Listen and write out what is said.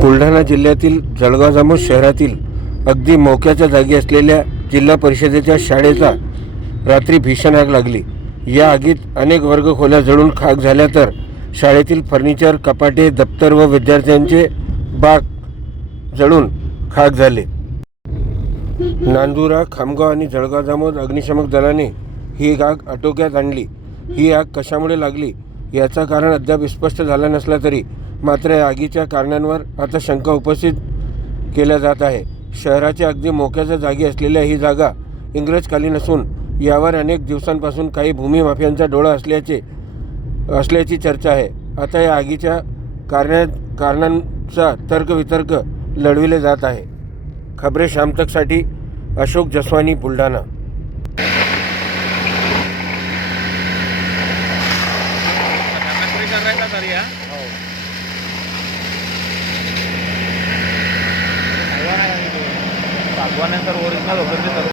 बुलढाणा जिल्ह्यातील जळगाव जामोद शहरातील अगदी मोक्याच्या जागी असलेल्या जिल्हा परिषदेच्या शाळेचा रात्री भीषण आग लागली. या आगीत अनेक वर्ग खोल्या जळून खाक झाल्या तर शाळेतील फर्निचर कपाटे दप्तर व विद्यार्थ्यांचे बाग जळून खाक झाले. नांदुरा खामगाव आणि जळगाव जामोद अग्निशमक दलाने ही आग आटोक्यात आणली. ही आग कशामुळे लागली? याचं कारण अद्याप स्पष्ट झालं नसलं तरी मात्र या आगीच्या कारणांवर आता शंका उपस्थित केल्या जात आहे. शहराच्या अगदी मोक्याच्या जागी असलेल्या ही जागा इंग्रजकालीन असून यावर अनेक दिवसांपासून काही भूमी माफियांचा डोळा असल्याचे असल्याची चर्चा आहे. आता या आगीच्या कारण्या कारणांचा तर्कवितर्क लढविले जात आहे. खबरे शामतकसाठी अशोक जसवानी बुलढाणा. करायला तरी या सागवान तर ओरिजिनल होतं ते सर्व